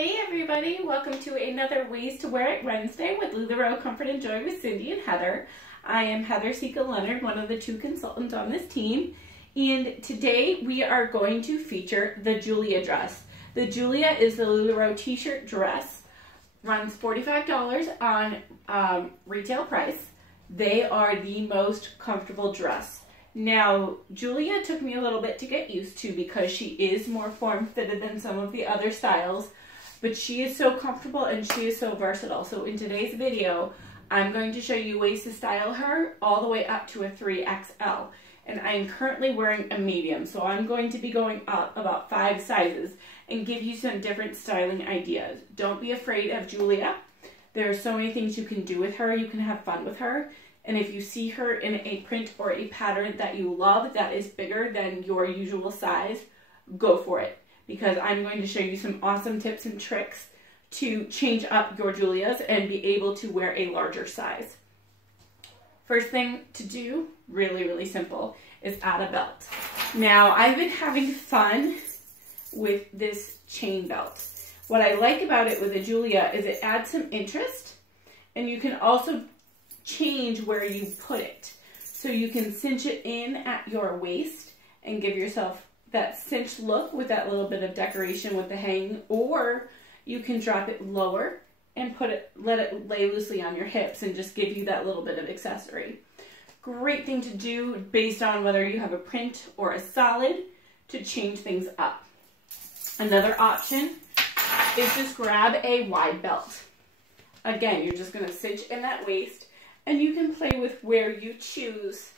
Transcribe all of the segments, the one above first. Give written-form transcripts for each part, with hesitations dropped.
Hey everybody, welcome to another Ways to Wear It Wednesday with LuLaRoe Comfort and Joy with Cindy and Heather. I am Heather Sika Leonard, one of the two consultants on this team, and today we are going to feature the Julia dress. The Julia is the LuLaRoe t-shirt dress, runs $45 on retail price. They are the most comfortable dress. Now, Julia took me a little bit to get used to because she is more form-fitted than some of the other styles. But she is so comfortable and she is so versatile. So in today's video, I'm going to show you ways to style her all the way up to a 3XL. And I am currently wearing a medium. So I'm going to be going up about 5 sizes and give you some different styling ideas. Don't be afraid of Julia. There are so many things you can do with her. You can have fun with her. And if you see her in a print or a pattern that you love that is bigger than your usual size, go for it. Because I'm going to show you some awesome tips and tricks to change up your Julias and be able to wear a larger size. First thing to do, really simple, is add a belt. Now, I've been having fun with this chain belt. What I like about it with a Julia is it adds some interest, and you can also change where you put it. So you can cinch it in at your waist and give yourself that cinched look with that little bit of decoration with the hang, or you can drop it lower and let it lay loosely on your hips and just give you that little bit of accessory. Great thing to do based on whether you have a print or a solid to change things up. Another option is just grab a wide belt. Again, you're just going to cinch in that waist and you can play with where you choose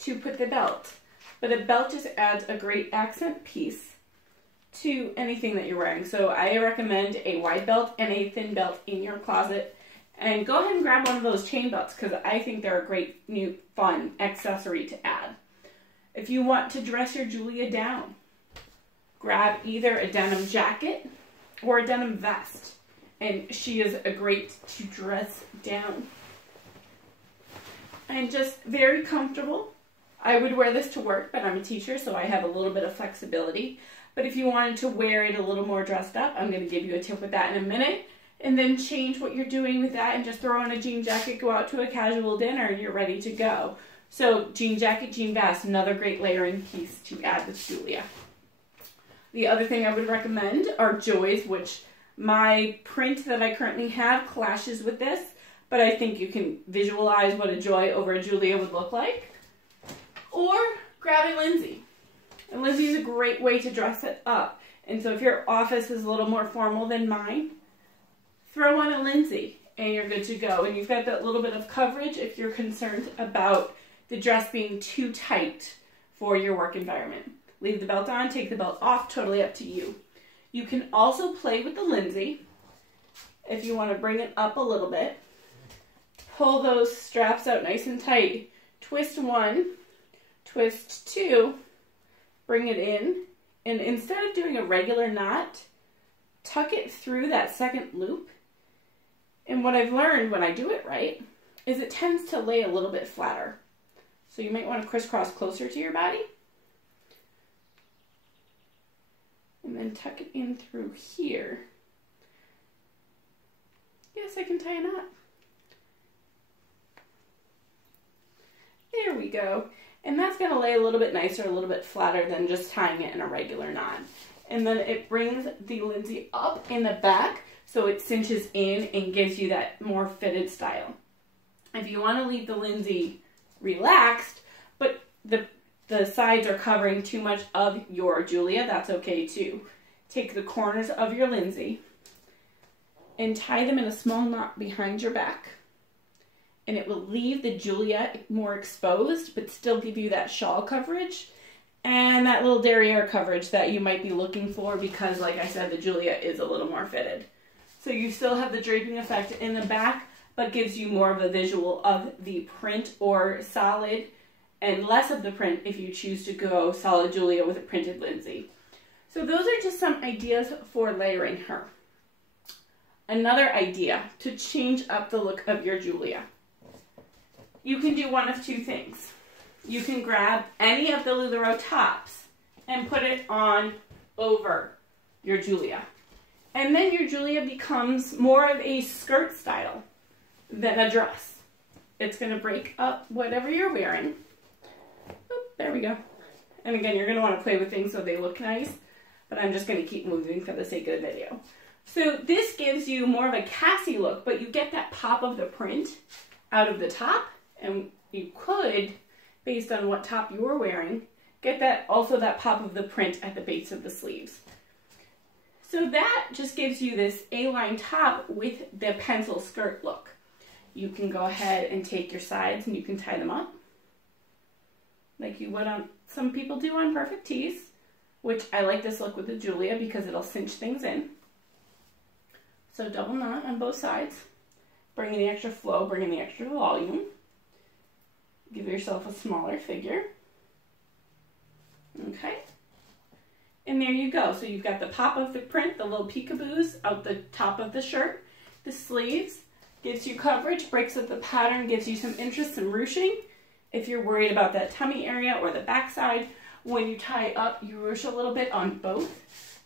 to put the belt. But a belt just adds a great accent piece to anything that you're wearing. So I recommend a wide belt and a thin belt in your closet. And go ahead and grab one of those chain belts because I think they're a great new fun accessory to add. If you want to dress your Julia down, grab either a denim jacket or a denim vest. And she is a great to dress down. And just very comfortable. I would wear this to work, but I'm a teacher, so I have a little bit of flexibility. But if you wanted to wear it a little more dressed up, I'm going to give you a tip with that in a minute. And then change what you're doing with that and just throw on a jean jacket, go out to a casual dinner, and you're ready to go. So jean jacket, jean vest, another great layering piece to add with Julia. The other thing I would recommend are joys, which my print that I currently have clashes with this, but I think you can visualize what a joy over a Julia would look like. Or grab a Lindsay. And Lindsay is a great way to dress it up. And so if your office is a little more formal than mine, throw on a Lindsay and you're good to go. And you've got that little bit of coverage if you're concerned about the dress being too tight for your work environment. Leave the belt on, take the belt off, totally up to you. You can also play with the Lindsay if you want to bring it up a little bit. Pull those straps out nice and tight. Twist one. Twist 2, bring it in, and instead of doing a regular knot, tuck it through that second loop. And what I've learned when I do it right is it tends to lay a little bit flatter. So you might want to crisscross closer to your body. And then tuck it in through here. Yes, I can tie a knot. There we go. And that's going to lay a little bit nicer, a little bit flatter than just tying it in a regular knot. And then it brings the Lindsay up in the back so it cinches in and gives you that more fitted style. If you want to leave the Lindsay relaxed, but the sides are covering too much of your Julia, that's okay too. Take the corners of your Lindsay and tie them in a small knot behind your back. And it will leave the Julia more exposed, but still give you that shawl coverage and that little derriere coverage that you might be looking for because, like I said, the Julia is a little more fitted. So you still have the draping effect in the back, but gives you more of a visual of the print or solid and less of the print if you choose to go solid Julia with a printed Lindsay. So those are just some ideas for layering her. Another idea to change up the look of your Julia. You can do one of two things. You can grab any of the LuLaRoe tops and put it on over your Julia. And then your Julia becomes more of a skirt style than a dress. It's going to break up whatever you're wearing. Oop, there we go. And again, you're going to want to play with things so they look nice, but I'm just going to keep moving for the sake of the video. So this gives you more of a Cassie look, but you get that pop of the print out of the top, and you could, based on what top you were wearing, get that pop of the print at the base of the sleeves. So that just gives you this A-line top with the pencil skirt look. You can go ahead and take your sides and you can tie them up like you would on, some people do on Perfect Tees, which I like this look with the Julia because it'll cinch things in. So double knot on both sides, bringing the extra flow, bringing the extra volume. Give yourself a smaller figure. Okay. And there you go. So you've got the pop of the print, the little peekaboos out the top of the shirt, the sleeves, gives you coverage, breaks up the pattern, gives you some interest, some ruching. If you're worried about that tummy area or the backside, when you tie up, you ruche a little bit on both.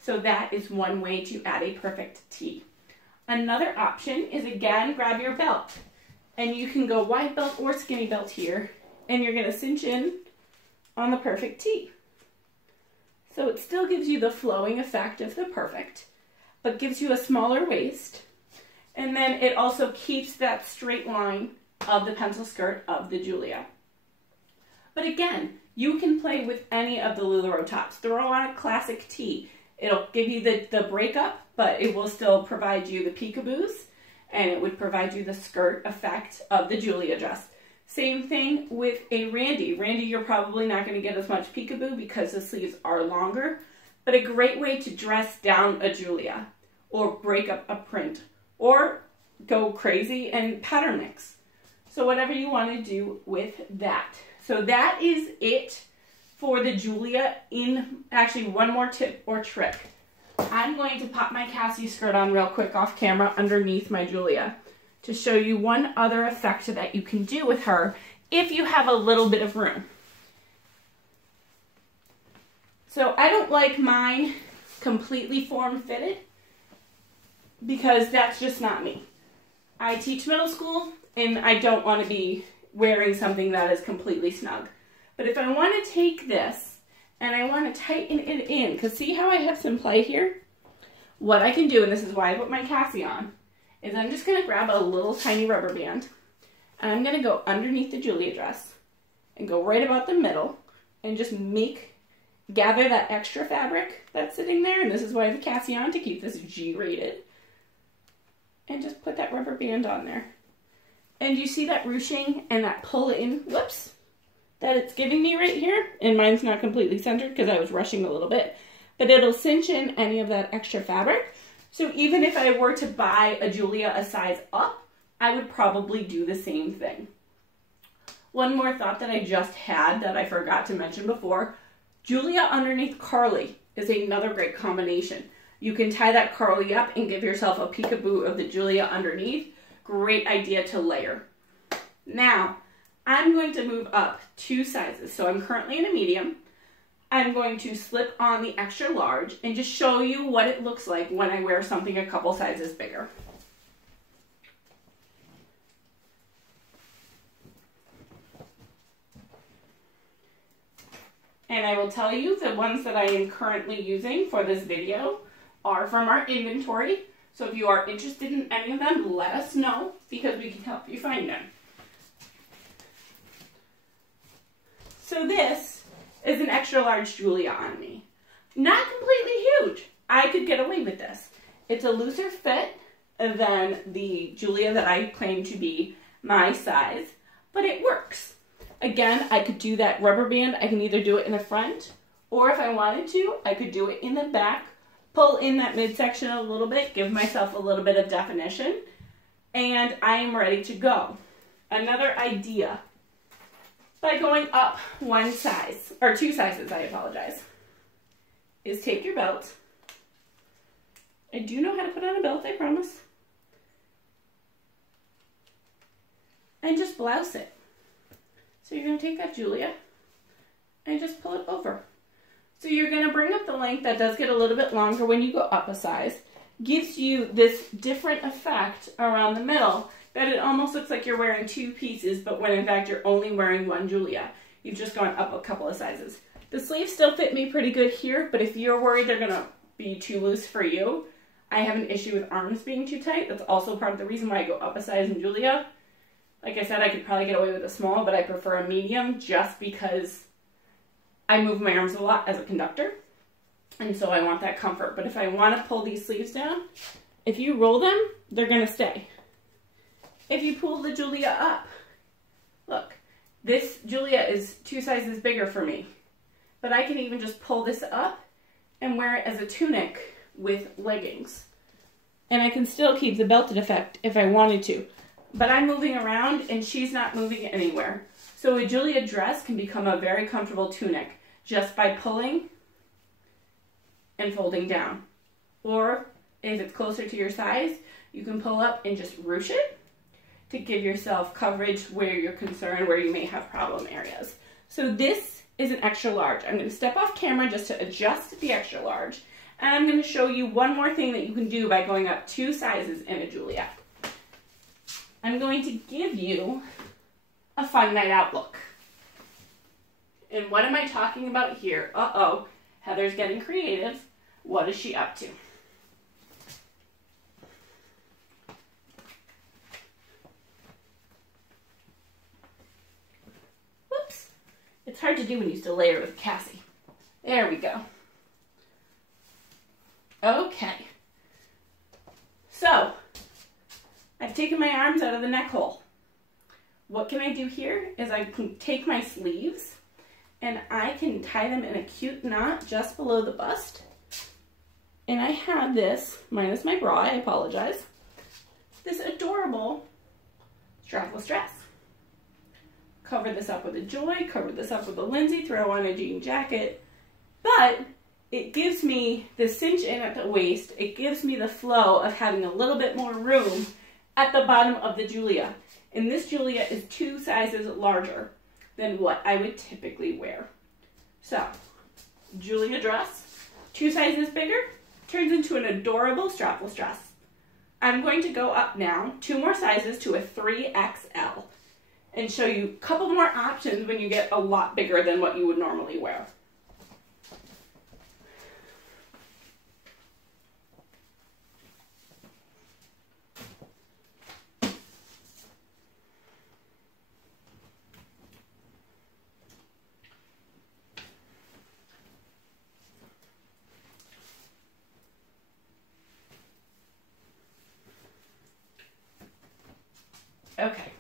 So that is one way to add a perfect tee. Another option is, again, grab your belt. And you can go wide belt or skinny belt here, and you're going to cinch in on the perfect tee. So it still gives you the flowing effect of the perfect, but gives you a smaller waist. And then it also keeps that straight line of the pencil skirt of the Julia. But again, you can play with any of the LuLaRoe tops. Throw on a classic tee. It'll give you the breakup, but it will still provide you the peekaboos, and it would provide you the skirt effect of the Julia dress. Same thing with a Randy. Randy, you're probably not going to get as much peekaboo because the sleeves are longer, but a great way to dress down a Julia or break up a print or go crazy and pattern mix. So whatever you want to do with that. So that is it for the Julia. Actually, one more tip or trick. I'm going to pop my Cassie skirt on real quick off camera underneath my Julia to show you one other effect that you can do with her if you have a little bit of room. So I don't like mine completely form-fitted because that's just not me. I teach middle school and I don't want to be wearing something that is completely snug. But if I want to take this and I want to tighten it in, because see how I have some play here? What I can do, and this is why I put my Cassie on, is I'm just going to grab a little tiny rubber band and I'm going to go underneath the Julia dress and go right about the middle and just gather that extra fabric that's sitting there, and this is why I have a Cassie on, to keep this G-rated, and just put that rubber band on there. And you see that ruching and that pull in, whoops, that it's giving me right here, and mine's not completely centered because I was rushing a little bit, but it'll cinch in any of that extra fabric. So even if I were to buy a Julia a size up, I would probably do the same thing. One more thought that I just had that I forgot to mention before, Julia underneath Carly is another great combination. You can tie that Carly up and give yourself a peekaboo of the Julia underneath. Great idea to layer. Now, I'm going to move up 2 sizes. So I'm currently in a medium. I'm going to slip on the extra large and just show you what it looks like when I wear something a couple sizes bigger. And I will tell you the ones that I am currently using for this video are from our inventory. So if you are interested in any of them, let us know because we can help you find them. So this is an extra large Julia on me. Not completely huge. I could get away with this. It's a looser fit than the Julia that I claim to be my size, but it works. Again, I could do that rubber band. I can either do it in the front, or if I wanted to, I could do it in the back, pull in that midsection a little bit, give myself a little bit of definition, and I am ready to go. Another idea, by going up 1 size, or 2 sizes, I apologize, is take your belt. I do know how to put on a belt, I promise. And just blouse it. So you're going to take that Julia and just pull it over. So you're going to bring up the length. That does get a little bit longer when you go up a size. gives you this different effect around the middle that it almost looks like you're wearing two pieces, but when in fact you're only wearing one Julia. You've just gone up a couple of sizes. The sleeves still fit me pretty good here, but if you're worried they're gonna be too loose for you, I have an issue with arms being too tight. That's also part of the reason why I go up a size in Julia. Like I said, I could probably get away with a small, but I prefer a medium just because I move my arms a lot as a conductor. And so I want that comfort. But if I want to pull these sleeves down, if you roll them, they're going to stay. If you pull the Julia up, look, this Julia is 2 sizes bigger for me. But I can even just pull this up and wear it as a tunic with leggings. And I can still keep the belted effect if I wanted to. But I'm moving around and she's not moving anywhere. So a Julia dress can become a very comfortable tunic just by pulling and folding down. Or if it's closer to your size, you can pull up and just ruche it to give yourself coverage where you're concerned, where you may have problem areas. So this is an extra large. I'm going to step off camera just to adjust the extra large. And I'm going to show you one more thing that you can do by going up 2 sizes in a Julia. I'm going to give you a fun night out look. And what am I talking about here? Uh-oh, Heather's getting creative. What is she up to? Whoops. It's hard to do when you still layer with Cassie. There we go. Okay. So, I've taken my arms out of the neck hole. What can I do here is I can take my sleeves and I can tie them in a cute knot just below the bust. And I have this, minus my bra, I apologize, this adorable strapless dress. Cover this up with a Joy, cover this up with a Lindsay, throw on a jean jacket, but it gives me the cinch in at the waist, it gives me the flow of having a little bit more room at the bottom of the Julia. And this Julia is 2 sizes larger than what I would typically wear. So, Julia dress, 2 sizes bigger, turns into an adorable strapless dress. I'm going to go up now 2 more sizes to a 3XL and show you a couple more options when you get a lot bigger than what you would normally wear. Okay,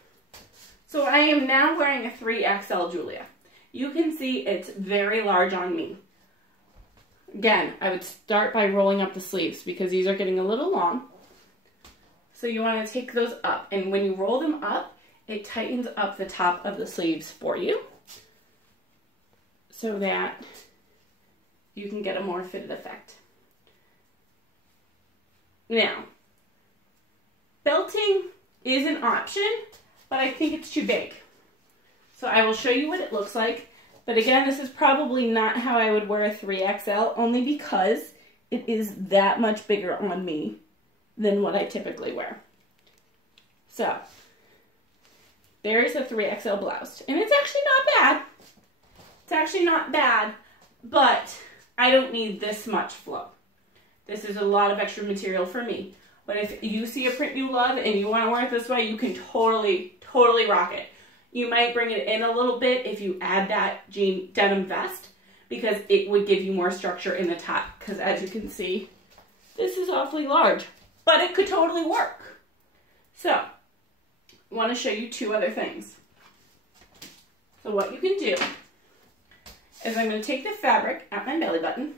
so I am now wearing a 3XL Julia. You can see it's very large on me. Again, I would start by rolling up the sleeves because these are getting a little long. So you want to take those up, and when you roll them up, it tightens up the top of the sleeves for you so that you can get a more fitted effect. Now, belting is an option, but I think it's too big. So I will show you what it looks like. But again, this is probably not how I would wear a 3XL, only because it is that much bigger on me than what I typically wear. So, there's a 3XL blouse. And it's actually not bad. It's actually not bad, but I don't need this much flow. This is a lot of extra material for me. But if you see a print you love and you want to wear it this way, you can totally rock it. You might bring it in a little bit if you add that jean denim vest, because it would give you more structure in the top. Because as you can see, this is awfully large, but it could totally work. So, I want to show you 2 other things. So what you can do is I'm going to take the fabric at my belly button,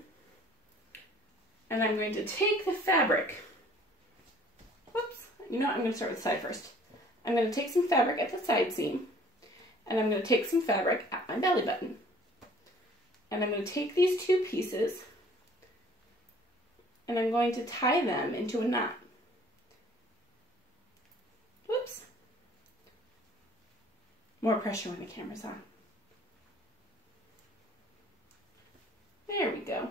and I'm going to take the fabric. Whoops, you know what, I'm going to start with the side first. I'm going to take some fabric at the side seam, and I'm going to take some fabric at my belly button. And I'm going to take these 2 pieces, and I'm going to tie them into a knot. Whoops. More pressure when the camera's on. There we go.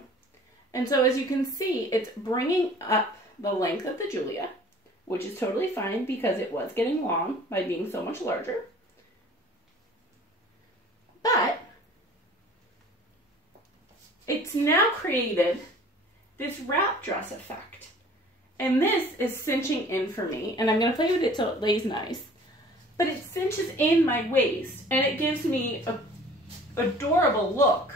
And so as you can see, it's bringing up the length of the Julia, which is totally fine because it was getting long by being so much larger. But it's now created this wrap dress effect. And this is cinching in for me, and I'm going to play with it till it lays nice. But it cinches in my waist, and it gives me a adorable look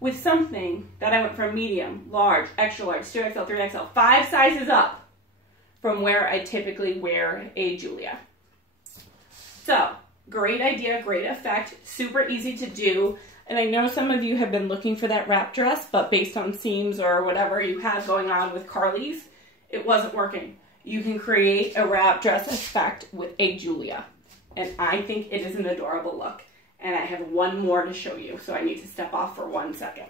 with something that I went from medium, large, extra large, 2XL, 3XL, 5 sizes up from where I typically wear a Julia. So, great idea, great effect, super easy to do. And I know some of you have been looking for that wrap dress, but based on seams or whatever you have going on with Carly's, it wasn't working. You can create a wrap dress effect with a Julia. And I think it is an adorable look. And I have one more to show you, so I need to step off for 1 second.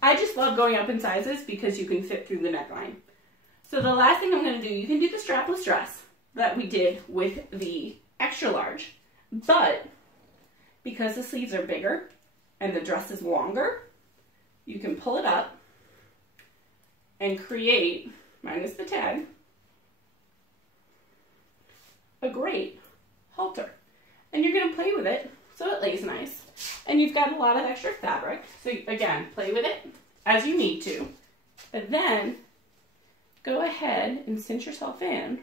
I just love going up in sizes because you can fit through the neckline. So the last thing I'm going to do, you can do the strapless dress that we did with the extra large, but because the sleeves are bigger and the dress is longer, you can pull it up and create, minus the tag, a great halter. And you're going to play with it so it lays nice. And you've got a lot of extra fabric. So again, play with it as you need to. But then go ahead and cinch yourself in.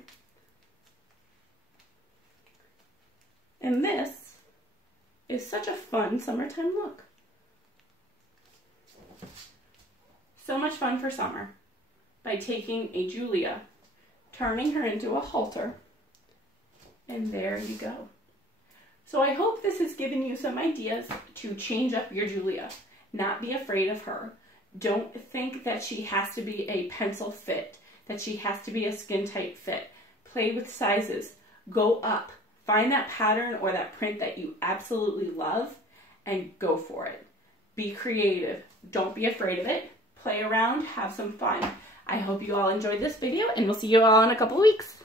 And this is such a fun summertime look. So much fun for summer by taking a Julia, turning her into a halter, and there you go. So I hope this has given you some ideas to change up your Julia. Not be afraid of her. Don't think that she has to be a pencil fit, that she has to be a skin tight fit. Play with sizes. Go up. Find that pattern or that print that you absolutely love and go for it. Be creative. Don't be afraid of it. Play around. Have some fun. I hope you all enjoyed this video, and we'll see you all in a couple weeks.